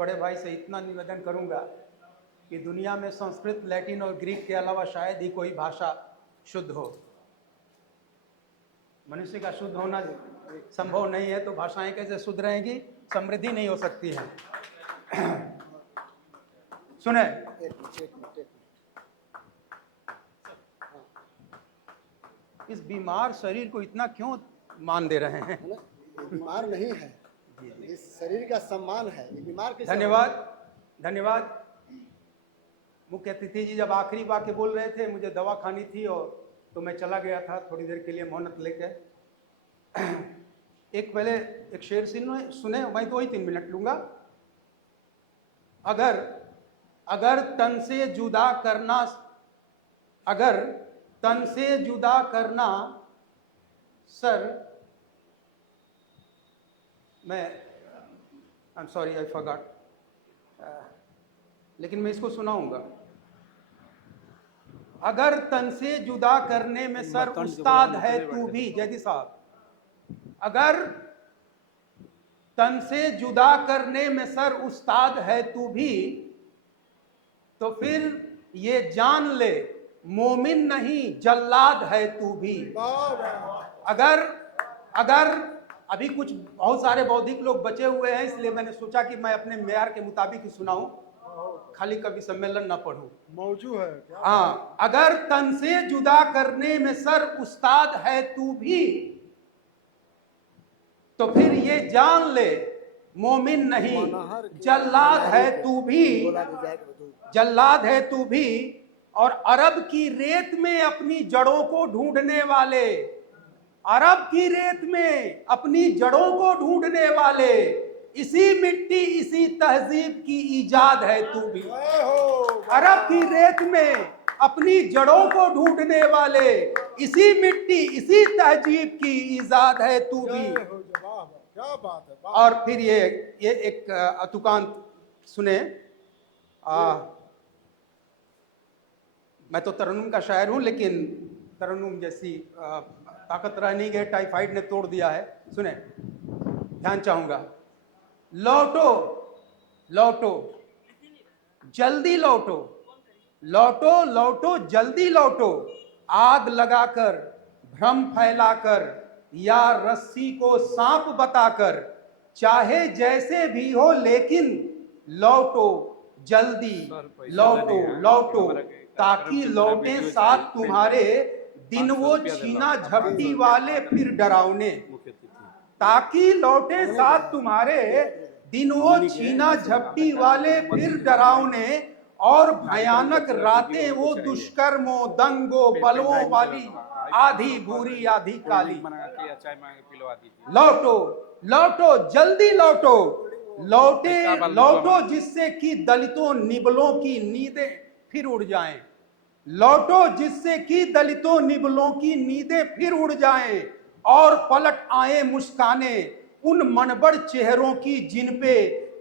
बड़े भाई से इतना निवेदन करूंगा कि दुनिया में संस्कृत, लैटिन और ग्रीक के अलावा शायद ही कोई भाषा शुद्ध हो। मनुष्य का शुद्ध होना संभव नहीं है, तो भाषाएं कैसे शुद्ध रहेंगी? समृद्धि नहीं हो सकती है। सुने, इस बीमार शरीर को इतना क्यों मान दे रहे हैं? बीमार नहीं है, इस शरीर का सम्मान है। ये बीमार के धन्यवाद, धन्यवाद। मुख्य अतिथि जी जब आखिरी वाक्य बोल रहे थे, मुझे दवा खानी थी और तो मैं चला गया था थोड़ी देर के लिए मोहनत लेके। एक पहले एक शेर सुने, मैं तो वही 3 मिनट लूंगा। अगर तन से जुदा करना, अगर तन से जुदा करना सर, मैं I am sorry I forgot, लेकिन मैं इसको सुनाऊंगा। अगर तन से जुदा करने में सर उस्ताद है तू भी, जयदी साहब, अगर तन से जुदा करने में सर उस्ताद है तू भी, तो फिर ये जान ले मोमिन नहीं जल्लाद है तू भी। अगर अभी कुछ बहुत सारे बौद्धिक लोग बचे हुए हैं, इसलिए मैंने सोचा कि मैं अपने मेयार के मुताबिक ही सुनाऊं, खाली कभी सम्मेलन ना पढ़ूं। मौजू है। हाँ, अगर तन से जुदा करने में सर उस्ताद है तू भी, तो फिर ये जान ले मोमिन नहीं जल्लाद है तू भी, जल्लाद है तू भी। और अरब की रेत में अपनी जड़ों को ढूंढने वाले, अरब की रेत में अपनी जड़ों को ढूंढने वाले, इसी मिट्टी इसी तहजीब की ईजाद है तू भी। अरब की रेत में अपनी जड़ों को ढूंढने वाले, इसी मिट्टी इसी तहजीब की ईजाद है तू भी। क्या बात है। और फिर ये एक अतुकांत सुने। मैं तो तरन्नुम का शायर हूं, लेकिन तरन्नुम जैसी ताकत रह नहीं गई, टाइफाइड ने तोड़ दिया है। सुने, ध्यान चाहूंगा। लौटो लौटो जल्दी लौटो, लौटो लौटो जल्दी लौटो, आग लगाकर भ्रम फैलाकर या रस्सी को सांप बताकर, चाहे जैसे भी हो लेकिन लौटो जल्दी लौटो लौटो, ताकि लौटे साथ तुम्हारे दिन वो छीना झपटी वाले फिर डरावने, ताकि लौटे साथ तुम्हारे दिन वो छीना झपटी वाले फिर डरावने, और भयानक रातें वो दुष्कर्मों दंगों बलवों वाली, आधी भूरी आधी काली। लौटो लौटो जल्दी लौटो, लौटे लौटो जिससे कि दलितों निबलों की नींदें फिर उड़ जाएं, लौटो जिससे कि दलितों निबलों की नींदें फिर उड़ जाएं, और पलट आए मुस्काने उन मनबड़ चेहरों की जिन पे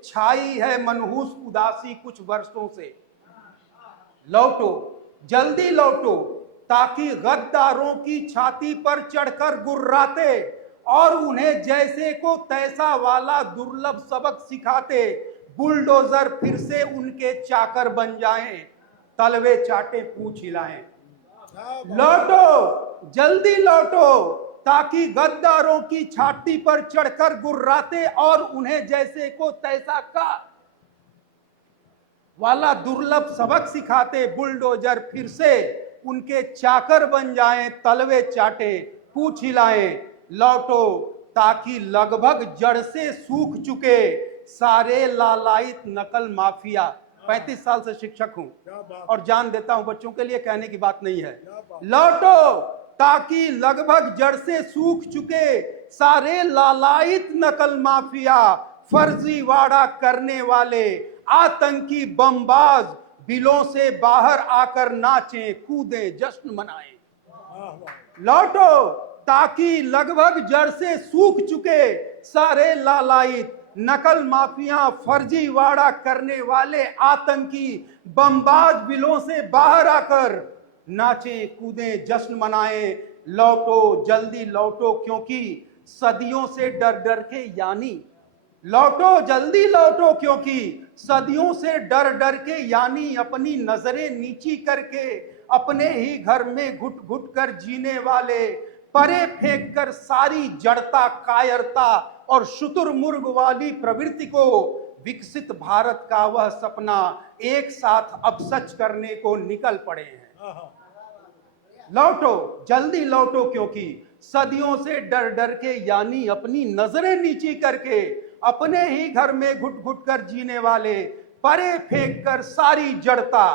छाई है मनहूस उदासी कुछ वर्षों से। लौटो जल्दी लौटो, ताकि गद्दारों की छाती पर चढ़कर गुर्राते और उन्हें जैसे को तैसा वाला दुर्लभ सबक सिखाते, बुलडोजर फिर से उनके चाकर बन जाएं, तलवे चाटे पूंछ हिलाएं। लौटो जल्दी लौटो, ताकि गद्दारों की छाती पर चढ़कर गुर्राते और उन्हें जैसे को तैसा का वाला दुर्लभ सबक सिखाते, बुलडोजर फिर से उनके चाकर बन जाएं, तलवे चाटे पूंछ हिलाएं। लौटो ताकि लगभग जड़ से सूख चुके सारे लालायित नकल माफिया, 35 साल से शिक्षक हूं और जान देता हूं बच्चों के लिए कहने की बात नहीं है। लौटो ताकि लगभग जड़ से सूख चुके सारे लालायित नकल माफिया, फर्जी वाड़ा करने वाले आतंकी बमबाज बिलों से बाहर आकर नाचें कूदें जश्न मनाएं। लौटो ताकि लगभग जड़ से सूख चुके सारे लालायित नकल माफिया, फर्जी वाड़ा करने वाले आतंकी बमबाज बिलों से बाहर आकर नाचें कूदें जश्न मनाएं। लौटो जल्दी लौटो, क्योंकि सदियों से डर डर के, यानी लौटो जल्दी लौटो, क्योंकि सदियों से डर डर के, यानी अपनी नजरें नीची करके, अपने ही घर में घुट घुट कर जीने वाले, परे फेंक कर सारी जड़ता, कायरता और शुतुरमुर्ग वाली प्रवृत्ति को, विकसित भारत का वह सपना एक साथ अब सच करने को निकल पड़े हैं। लौटो जल्दी लौटो, क्योंकि सदियों से डर डर के, यानी अपनी नजरें नीची करके, अपने ही घर में घुट घुट कर जीने वाले, परे फेंक कर सारी जड़ता,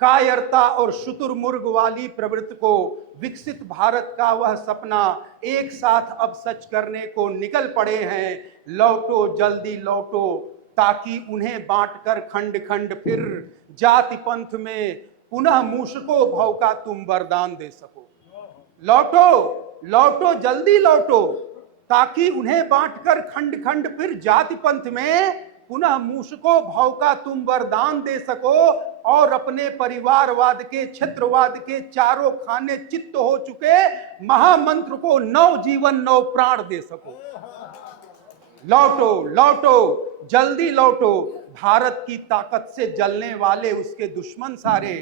कायरता और शुतुरमुर्ग वाली प्रवृत्ति को, विकसित भारत का वह सपना एक साथ अब सच करने को निकल पड़े हैं। लौटो जल्दी लौटो, ताकि उन्हें बांटकर खंड खंड फिर जाति पंथ में पुनः मूषको भव का तुम वरदान दे सको। लौटो लौटो जल्दी लौटो, ताकि उन्हें बांटकर खंड खंड फिर जाति पंथ में पुनः मूषको भव का तुम वरदान दे सको, और अपने परिवारवाद के, क्षेत्रवाद के चारों खाने चित्त हो चुके महामंत्र को नव जीवन नव प्राण दे सको। लौटो लौटो जल्दी लौटो, भारत की ताकत से जलने वाले उसके दुश्मन सारे,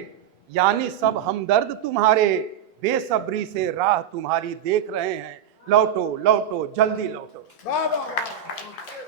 यानी सब हमदर्द तुम्हारे, बेसब्री से राह तुम्हारी देख रहे हैं। लौटो लौटो जल्दी लौटो। वाह वाह वाह।